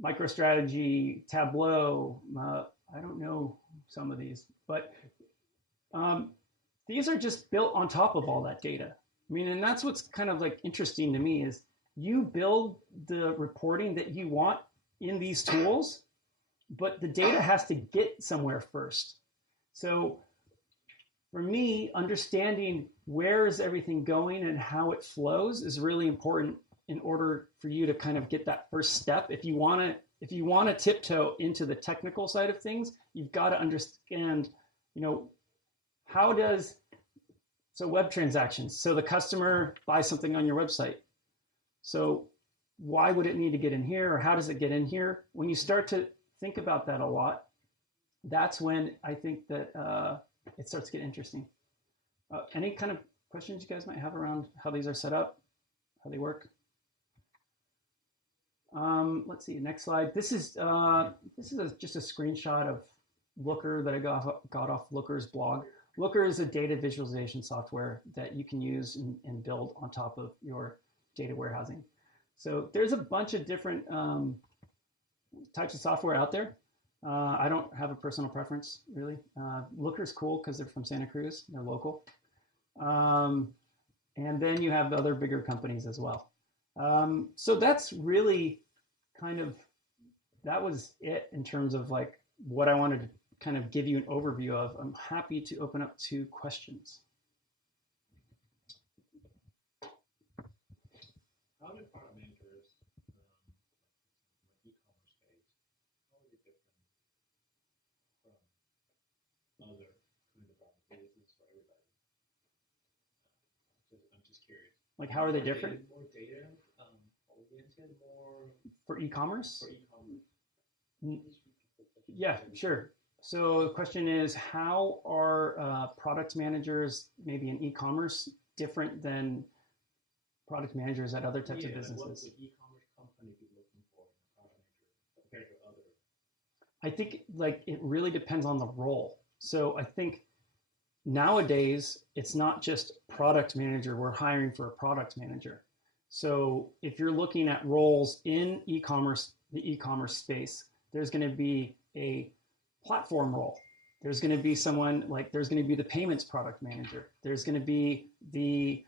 MicroStrategy, Tableau, I don't know some of these, but these are just built on top of all that data. I mean, and that's what's kind of like interesting to me is you build the reporting that you want in these tools, but the data has to get somewhere first. So for me, understanding where is everything going and how it flows is really important in order for you to kind of get that first step. If you want to tiptoe into the technical side of things, you've got to understand, so web transactions. So the customer buys something on your website. So why would it need to get in here, or how does it get in here? When you start to think about that a lot, that's when I think that it starts to get interesting. Any kind of questions you guys might have around how these are set up, how they work? Let's see, next slide. This is just a screenshot of Looker that I got off Looker's blog. Looker is a data visualization software that you can use and build on top of your data warehousing. So there's a bunch of different types of software out there. I don't have a personal preference, really. Looker's cool because they're from Santa Cruz. They're local. And then you have other bigger companies as well. So that's really that was it in terms of like what I wanted to kind of give you an overview of. I'm happy to open up to questions. How do product managers e-commerce space, how are they different from other kind of product? This is for everybody. I'm just curious. Like, how are they different? More data oriented, more for e-commerce? For e-commerce. Yeah, sure. So the question is, how are product managers maybe in e-commerce different than product managers at other types of businesses? What would e-commerce company be looking for in a product manager compared to other? I think like it really depends on the role. So I think nowadays it's not just product manager. We're hiring for a product manager. So if you're looking at roles in e-commerce, the e-commerce space, there's going to be a platform role. There's going to be someone like, there's going to be the payments product manager. There's going to be the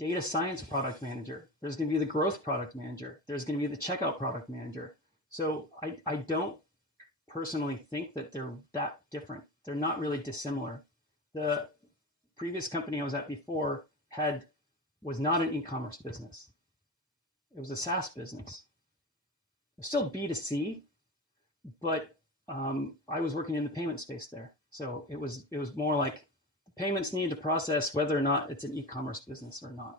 data science product manager. There's going to be the growth product manager. There's going to be the checkout product manager. So I don't personally think that they're that different. They're not really dissimilar. The previous company I was at before was not an e-commerce business. It was a SaaS business. It was still B2C, but I was working in the payment space there. So it was more like the payments need to process whether or not it's an e-commerce business or not.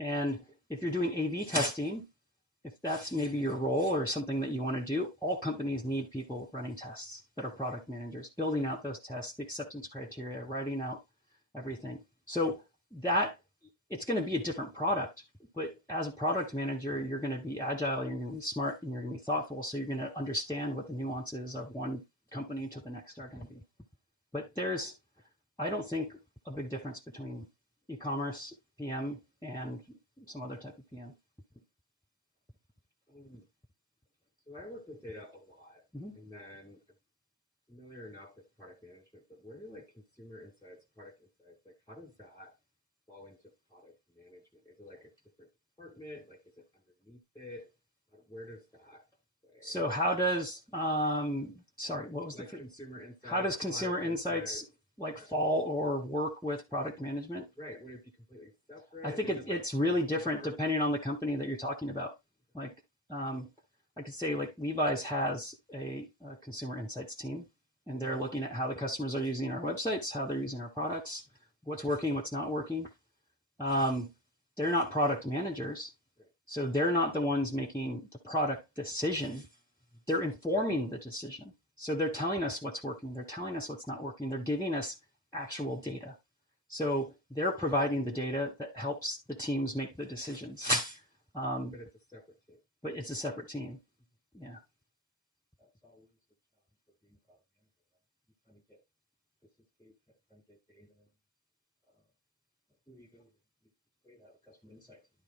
And if you're doing A/B testing, if that's maybe your role or something that you want to do, all companies need people running tests that are product managers, building out those tests, the acceptance criteria, writing out everything. So that it's going to be a different product, but as a product manager, you're going to be agile, you're going to be smart, and you're going to be thoughtful. So you're going to understand what the nuances of one company to the next are going to be. But I don't think, a big difference between e-commerce PM and some other type of PM. So I work with data a lot, Mhm. and then I'm familiar enough with product management, but where do like consumer insights, product insights, like how does that fall into product management? Is it like a different department? Like is it underneath it? Where does that play? So how does, sorry, what was like the, consumer insights? how does consumer product insights like fall or work with product management? Right, would it be completely separate? I think Is it, like, it's really different depending on the company that you're talking about. Like, I could say like Levi's has a consumer insights team, and they're looking at how the customers are using our websites, how they're using our products, what's working, what's not working. They're not product managers, so they're not the ones making the product decision. They're informing the decision. So they're telling us what's working. They're telling us what's not working. They're giving us actual data. So they're providing the data that helps the teams make the decisions. but it's a separate team. But it's a separate team. Yeah. That's always a challenge for being a product manager, right? You're trying to get sophisticated, trying to get data. Who do you go? It's great to have a customer insight team.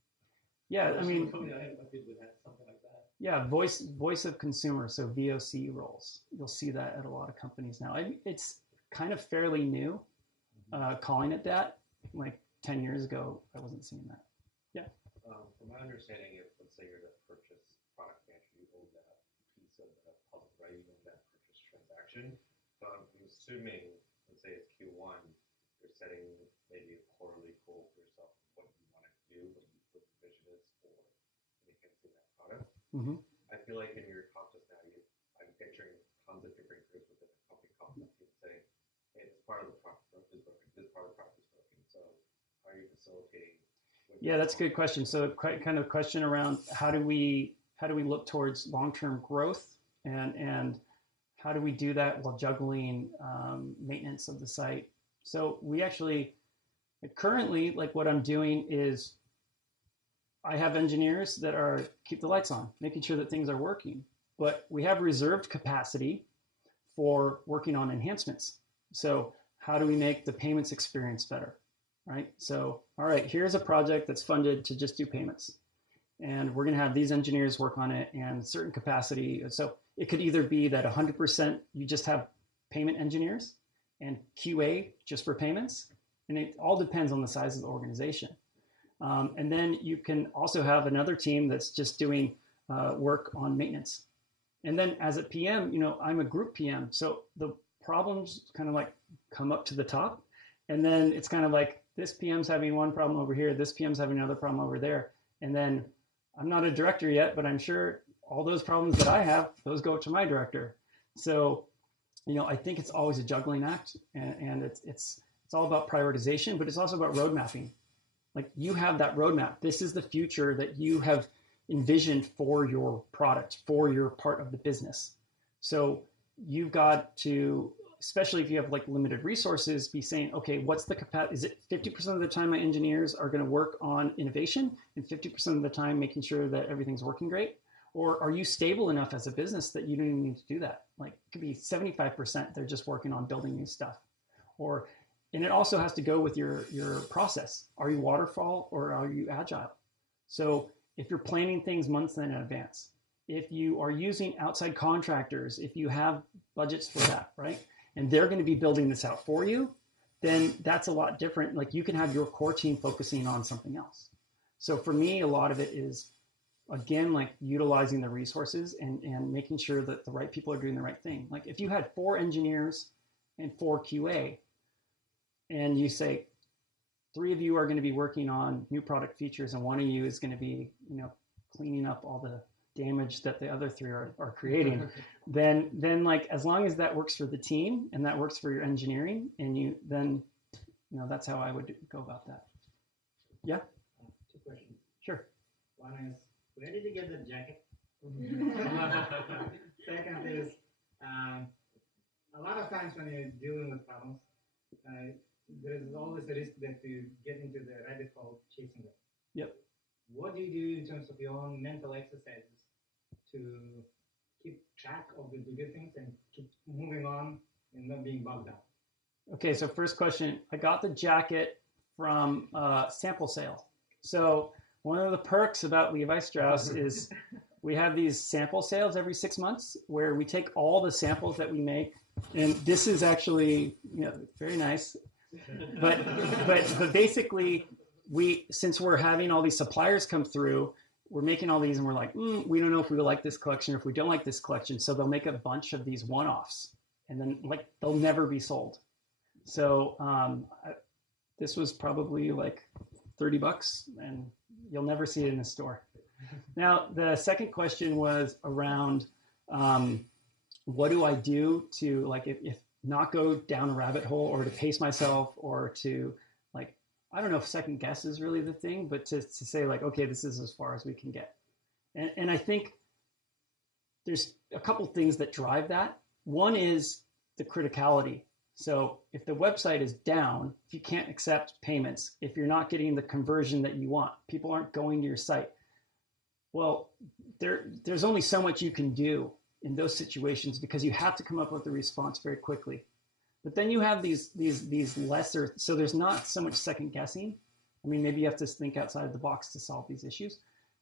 Yeah, I mean, Company I did with that, something like that. yeah, voice of consumer, so VOC roles. You'll see that at a lot of companies now. It's kind of fairly new, calling it that. Like 10 years ago, I wasn't seeing that. Yeah. From my understanding, if let's say you're the purchase product manager, you own that piece of the puzzle, right? You own that purchase transaction. So I'm assuming, let's say it's Q1, you're setting maybe a quarterly goal for yourself, what you want to do, what the vision is for enhancing that product. Mm-hmm. I feel like in your talk just now, I'm picturing tons of different groups within the company and saying, hey, this part of the product is working, this part of the product is working. So how are you facilitating? Yeah, that's a good question. So kind of question around how do we look towards long-term growth and how do we do that while juggling maintenance of the site? So we actually currently, like what I'm doing is I have engineers that are keep the lights on, making sure that things are working, but we have reserved capacity for working on enhancements. So how do we make the payments experience better? Right? So, all right, here's a project that's funded to just do payments. And we're going to have these engineers work on it and certain capacity. So it could either be that 100% you just have payment engineers and QA just for payments. And it all depends on the size of the organization. And then you can also have another team that's just doing work on maintenance. And then as a PM, I'm a group PM. So the problems kind of like come up to the top. And then it's kind of like, this PM's having one problem over here, this PM's having another problem over there. And then I'm not a director yet, but I'm sure all those problems that I have, those go to my director. So, I think it's always a juggling act, and it's all about prioritization, but it's also about road mapping. Like you have that roadmap. This is the future that you have envisioned for your product, for your part of the business. So you've got to, especially if you have like limited resources, be saying, okay, what's the capacity? Is it 50% of the time my engineers are going to work on innovation and 50% of the time making sure that everything's working great? Or are you stable enough as a business that you don't even need to do that? Like it could be 75%, they're just working on building new stuff. And it also has to go with your process. Are you waterfall or are you agile? So if you're planning things months in advance, if you are using outside contractors, if you have budgets for that, right? And they're going to be building this out for you, then that's a lot different. Like you can have your core team focusing on something else. So for me, a lot of it is, again, like utilizing the resources and making sure that the right people are doing the right thing. Like if you had 4 engineers and 4 QA, and you say 3 of you are going to be working on new product features and 1 of you is going to be, cleaning up all the damage that the other 3 are creating, then like as long as that works for the team and that works for your engineering, and that's how I would go about that. Yeah. 2 questions. Sure. One is where did you get that jacket? Second is, a lot of times when you're dealing with problems, there is always a risk that you get into the rabbit hole chasing them. Yep. What do you do in terms of your own mental exercises to keep track of the bigger things and keep moving on and not being bogged down? Okay, so first question, I got the jacket from sample sale. So one of the perks about Levi Strauss is we have these sample sales every 6 months where we take all the samples that we make, and this is actually, you know, very nice. But basically, since we're having all these suppliers come through, we're making all these, and we're like, we don't know if we like this collection or if we don't like this collection. So they'll make a bunch of these one-offs, and then like they'll never be sold. So this was probably like $30, and you'll never see it in the store. Now, the second question was around what do I do to, like, if not go down a rabbit hole, or to pace myself, or to, like, I don't know if second guess is really the thing, but to say like, okay, this is as far as we can get. And I think there's a couple things that drive that. One is the criticality. So if the website is down, if you can't accept payments, if you're not getting the conversion that you want, people aren't going to your site, well, there's only so much you can do in those situations, because you have to come up with a response very quickly. But then you have these lesser, so there's not so much second guessing. I mean, maybe you have to think outside of the box to solve these issues.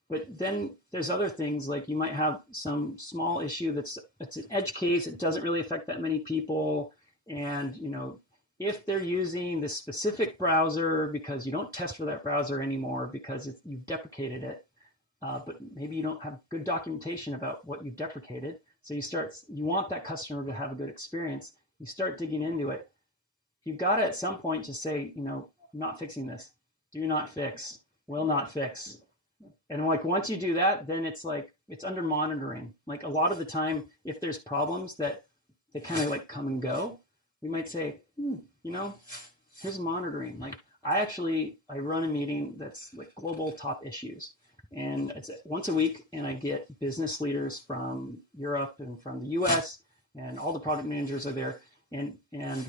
But then there's other things, like you might have some small issue it's an edge case, it doesn't really affect that many people. And, you know, if they're using this specific browser because you don't test for that browser anymore because you've deprecated it, but maybe you don't have good documentation about what you've deprecated. So you want that customer to have a good experience. You start digging into it. You've got to at some point just say, you know, I'm not fixing this. Do not fix, will not fix. And like once you do that, then it's like, it's under monitoring. Like a lot of the time, if there's problems that they kind of like come and go, we might say, you know, here's monitoring. Like I run a meeting that's like global top issues. And it's once a week, and I get business leaders from Europe and from the US, and all the product managers are there. And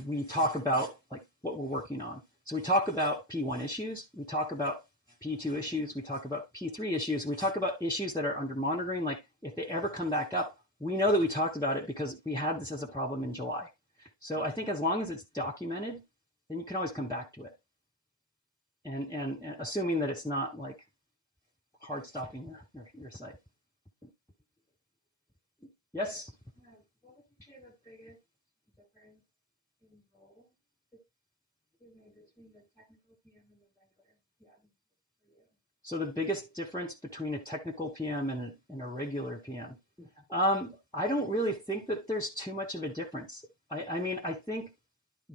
we talk about like what we're working on. So we talk about P1 issues, we talk about P2 issues, we talk about P3 issues, we talk about issues that are under monitoring. Like if they ever come back up, we know that we talked about it because we had this as a problem in July. So I think as long as it's documented, then you can always come back to it. And assuming that it's not like hard stopping your site. Yes? What would you say the biggest difference in role between the technical PM and the regular PM for you? So the biggest difference between a technical PM and a regular PM? I don't really think that there's too much of a difference. I mean, I think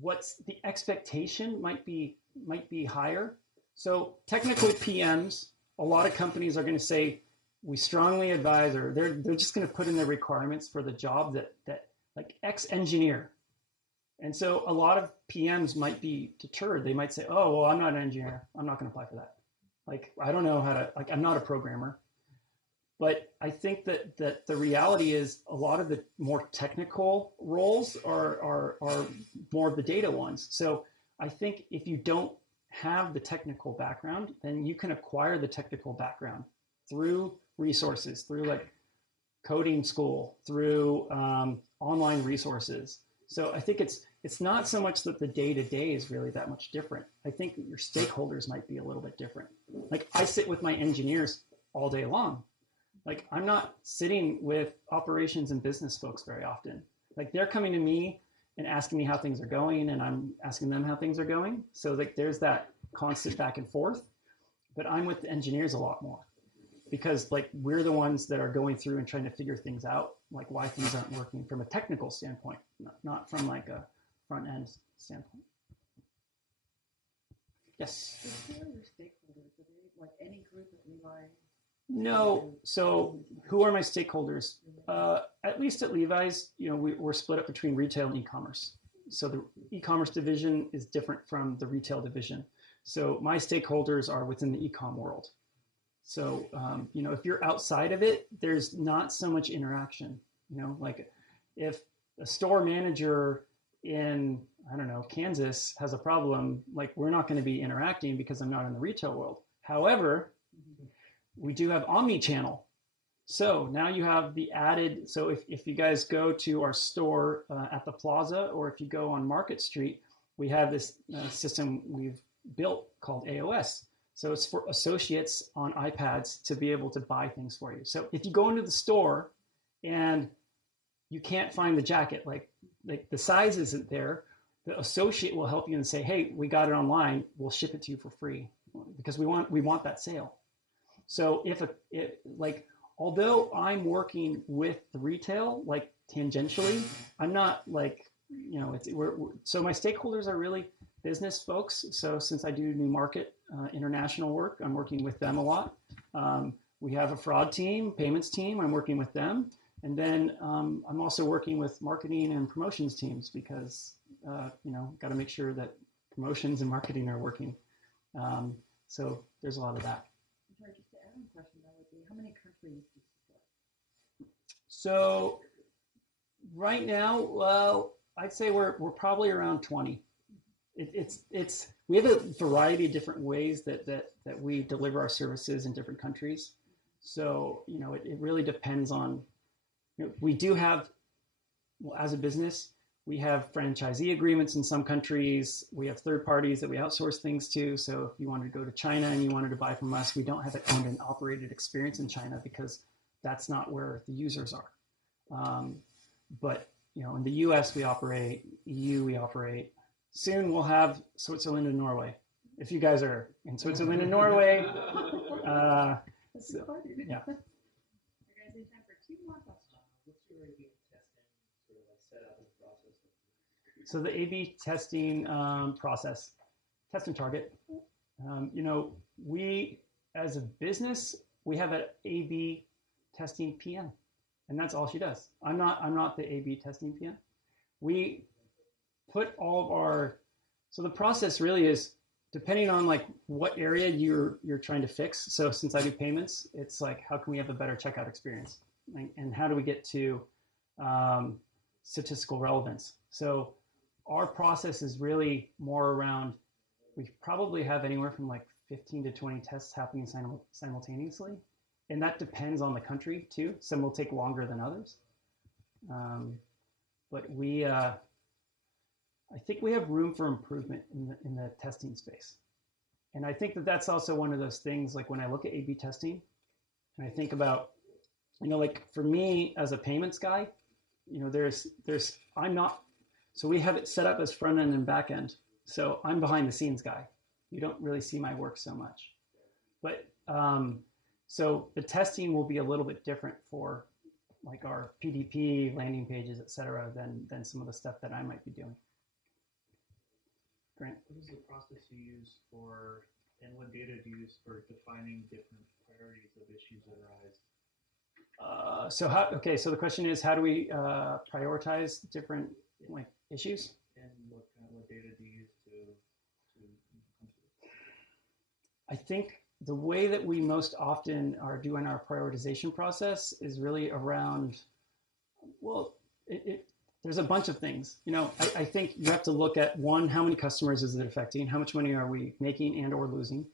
what's the expectation might be higher. So technical PMs, a lot of companies are going to say, we strongly advise, or they're just going to put in their requirements for the job that like X engineer. And so a lot of PMs might be deterred. They might say, oh, well, I'm not an engineer. I'm not going to apply for that. Like, I don't know how to, like, I'm not a programmer. But I think that the reality is a lot of the more technical roles are more of the data ones. So I think if you don't have the technical background, then you can acquire the technical background through resources, through like coding school, through online resources. So I think it's not so much that the day-to-day is really that much different. I think that your stakeholders might be a little bit different. Like I sit with my engineers all day long. Like I'm not sitting with operations and business folks very often. Like they're coming to me and asking me how things are going, and I'm asking them how things are going. So like there's that constant back and forth, but I'm with the engineers a lot more because like we're the ones that are going through and trying to figure things out, like why things aren't working from a technical standpoint, not from like a front end standpoint. Yes. Who are your stakeholders? Are they like any group at Levi? No. So who are my stakeholders? At least at Levi's, you know, we're split up between retail and e-commerce. So the e-commerce division is different from the retail division. So my stakeholders are within the e-com world. So, if you're outside of it, there's not so much interaction. Like if a store manager in, I don't know, Kansas has a problem, like we're not going to be interacting because I'm not in the retail world. However, we do have omni-channel. So now you have the added, so if you guys go to our store at the plaza, or if you go on Market Street, we have this system we've built called AOS. So it's for associates on iPads to be able to buy things for you. So if you go into the store and you can't find the jacket, like the size isn't there, the associate will help you and say, hey, we got it online, we'll ship it to you for free because we want that sale. So although I'm working with the retail, like tangentially, I'm not like, so my stakeholders are really business folks. So since I do new market international work, I'm working with them a lot. We have a fraud team, payments team, I'm working with them. And then I'm also working with marketing and promotions teams because, got to make sure that promotions and marketing are working. So there's a lot of that. Sorry, just to add on question, that would be, how many countries do you support? So right now, well, I'd say we're probably around 20. We have a variety of different ways that we deliver our services in different countries. So, it really depends on, we do have, well, as a business, we have franchisee agreements in some countries. We have third parties that we outsource things to. So if you wanted to go to China and you wanted to buy from us, we don't have an owned and operated experience in China because that's not where the users are. But in the US we operate, EU we operate. Soon we'll have Switzerland and Norway. If you guys are in Switzerland and Norway, yeah. You guys in time for 2 more questions. What's your A/B testing sort of like set up and process? So the A/B testing process, test and target. We as a business, we have an A/B testing PM, and that's all she does. I'm not the A/B testing PM. We put all of our, so the process really is depending on like what area you're trying to fix. So since I do payments, it's like, how can we have a better checkout experience? And how do we get to statistical relevance? So our process is really more around, we probably have anywhere from like 15 to 20 tests happening simultaneously. And that depends on the country too. Some will take longer than others. But I think we have room for improvement in the testing space. And I think that's also one of those things, like when I look at A/B testing, and I think about, like for me as a payments guy, I'm not, so we have it set up as front end and back end. So I'm behind the scenes guy. You don't really see my work so much. But so the testing will be a little bit different for like our PDP, landing pages, et cetera, than some of the stuff that I might be doing. Grant? What is the process you use for, and what data do you use for defining different priorities of issues that arise? So the question is, how do we prioritize different like issues? And what data do you use to come to it? I think the way that we most often are doing our prioritization process is really around, well, there's a bunch of things. I think you have to look at, one, how many customers is it affecting? How much money are we making and or losing?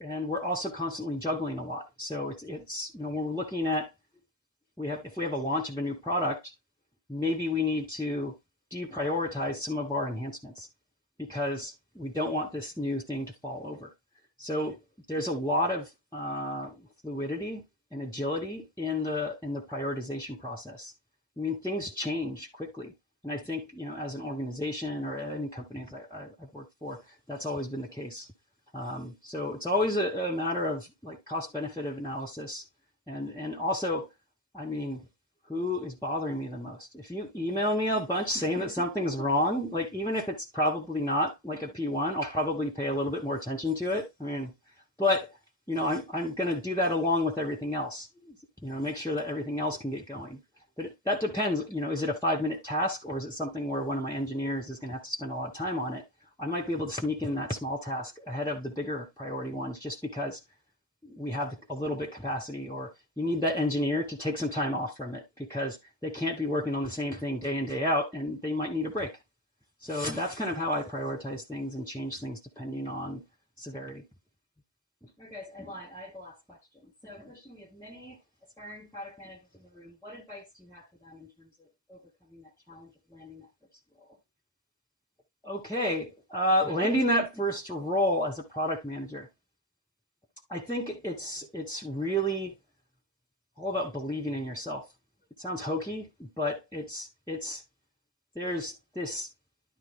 And we're also constantly juggling a lot. So it's when we're looking at, if we have a launch of a new product, maybe we need to deprioritize some of our enhancements because we don't want this new thing to fall over. So there's a lot of fluidity and agility in the prioritization process. I mean, things change quickly. And I think, as an organization or any companies I've worked for, that's always been the case. So it's always a matter of like cost benefit of analysis. And also, I mean, who is bothering me the most? If you email me a bunch saying that something's wrong, like even if it's probably not like a P1, I'll probably pay a little bit more attention to it. I mean, but I'm going to do that along with everything else, make sure that everything else can get going. But that depends, is it a 5-minute task or is it something where one of my engineers is going to have to spend a lot of time on it? I might be able to sneak in that small task ahead of the bigger priority ones just because we have a little bit capacity, or you need that engineer to take some time off from it because they can't be working on the same thing day in, day out, and they might need a break. So that's kind of how I prioritize things and change things depending on severity. All right, guys, I lied. I have the last question. So, Kristian, we have many aspiring product managers in the room. What advice do you have for them in terms of overcoming that challenge of landing that first role? Okay, landing that first role as a product manager. I think it's really all about believing in yourself. It sounds hokey, but there's this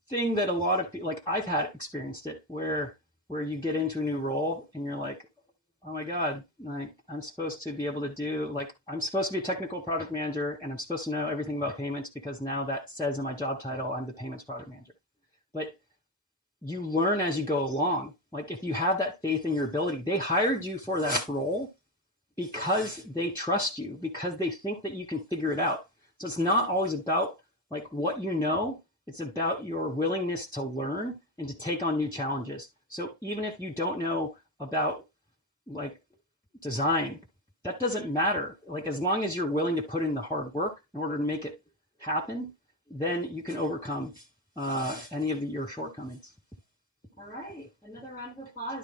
thing that a lot of people, like I've had experienced it, where you get into a new role and you're like, oh my God, like I'm supposed to be able to do, like I'm supposed to be a technical product manager and I'm supposed to know everything about payments because now that says in my job title, I'm the payments product manager. But you learn as you go along. Like if you have that faith in your ability, they hired you for that role because they trust you, because they think that you can figure it out. So it's not always about like what you know, it's about your willingness to learn and to take on new challenges. So even if you don't know about like design, that doesn't matter. Like as long as you're willing to put in the hard work in order to make it happen, then you can overcome any of your shortcomings. All right, another round of applause.